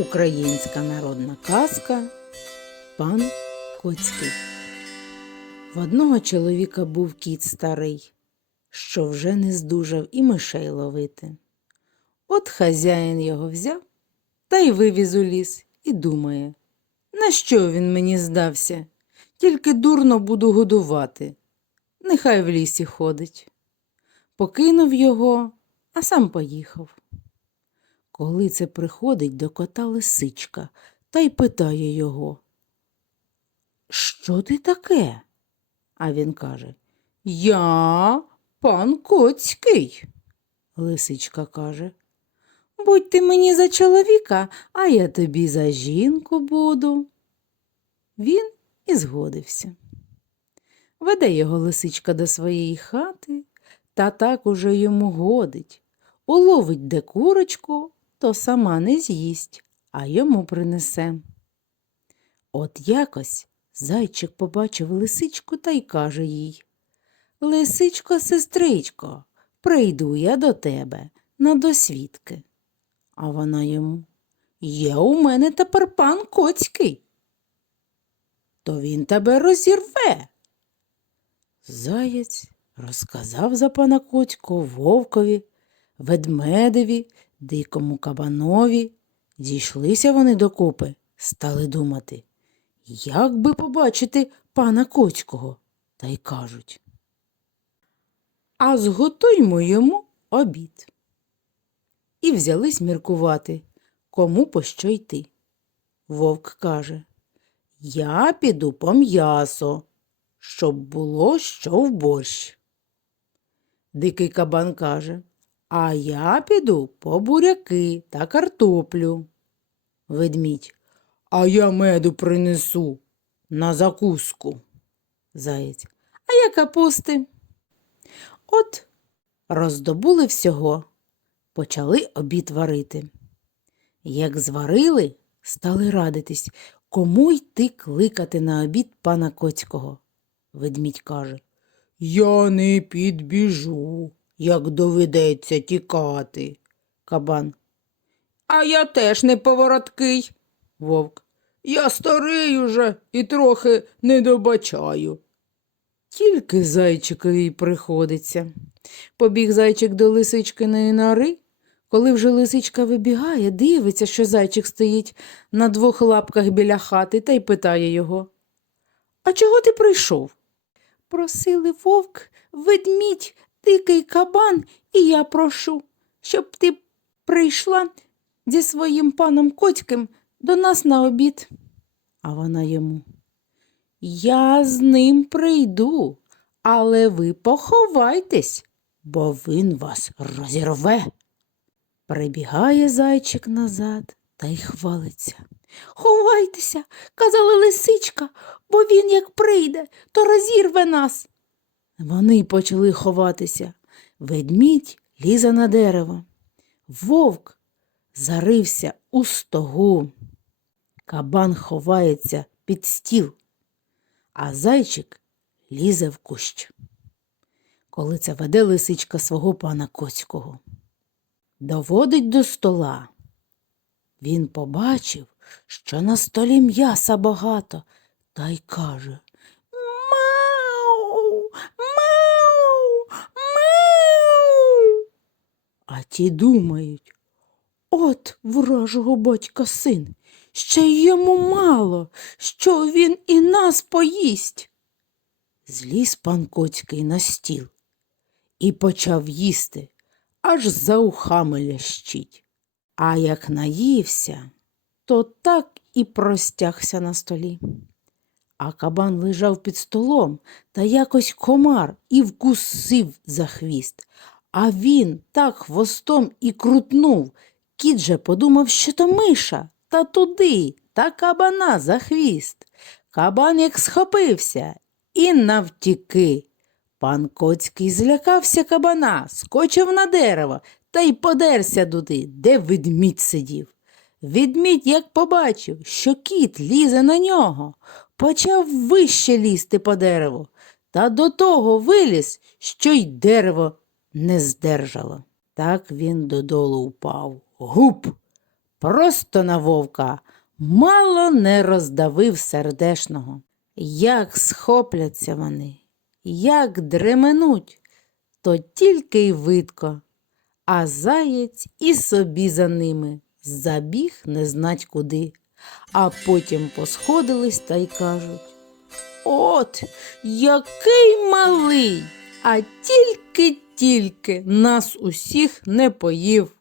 Українська народна казка Пан Коцький. В одного чоловіка був кіт старий, що вже не здужав і мишей ловити. От хазяїн його взяв та й вивіз у ліс і думає, на що він мені здався? Тільки дурно буду годувати. Нехай в лісі ходить. Покинув його, а сам поїхав. Коли це приходить до кота лисичка та й питає його, Що ти таке? А він каже, Я пан Коцький. Лисичка каже, Будь ти мені за чоловіка, а я тобі за жінку буду. Він і згодився. Веде його лисичка до своєї хати, та так уже йому годить. Уловить де курочку, то сама не з'їсть, а йому принесе. От якось зайчик побачив лисичку та й каже їй Лисичко, сестричко, прийду я до тебе на досвідки. А вона йому Є у мене тепер пан Коцький. То він тебе розірве. Заєць розказав за пана Коцького вовкові, ведмедеві, дикому кабанові. Зійшлися вони докупи, стали думати, як би побачити пана Коцького, та й кажуть. А зготуймо йому обід. І взялись міркувати, кому по що йти. Вовк каже Я піду по м'ясо, щоб було що в борщ. Дикий кабан каже А я піду по буряки та картоплю. Ведмідь. А я меду принесу на закуску. Заєць. А я капусти. От роздобули всього, почали обід варити. Як зварили, стали радитись, кому йти кликати на обід пана Коцького. Ведмідь каже Я не підбіжу, як доведеться тікати. Кабан. А я теж не повороткий. Вовк. Я старий уже і трохи не добачаю. Тільки зайчикові приходиться. Побіг зайчик до лисичкиної нори. Коли вже лисичка вибігає, дивиться, що зайчик стоїть на двох лапках біля хати та й питає його. А чого ти прийшов? Просили вовк, ведмідь, дикий кабан, і я прошу, щоб ти прийшла зі своїм паном Коцьким до нас на обід. А вона йому. Я з ним прийду, але ви поховайтесь, бо він вас розірве. Прибігає зайчик назад та й хвалиться. Ховайтеся, казала лисичка, бо він як прийде, то розірве нас. Вони почали ховатися. Ведмідь лізе на дерево. Вовк зарився у стогу. Кабан ховається під стіл, а зайчик лізе в кущ. Коли це веде лисичка свого пана Коцького. Доводить до стола. Він побачив, що на столі м'яса багато, та й каже мау, мау. А ті думають, от вражого батька син, ще йому мало, що він і нас поїсть. Зліз пан Коцький на стіл і почав їсти, аж за ухами лящить. А як наївся, то так і простягся на столі. А кабан лежав під столом та якось комар і вкусив за хвіст. А він так хвостом і крутнув. Кіт же подумав, що то миша, та туди, та кабана за хвіст. Кабан як схопився і навтіки. Пан Коцький злякався кабана, скочив на дерево та й подерся туди, де ведмідь сидів. Ведмідь, як побачив, що кіт лізе на нього, почав вище лізти по дереву, та до того виліз, що й дерево не здержало. Так він додолу впав. Гуп! просто на вовка, мало не роздавив сердешного. Як схопляться вони, як дременуть, то тільки й видко, а заєць і собі за ними забіг не знать куди, а потім посходились та й кажуть. От, який малий, а тільки-тільки нас усіх не поїв.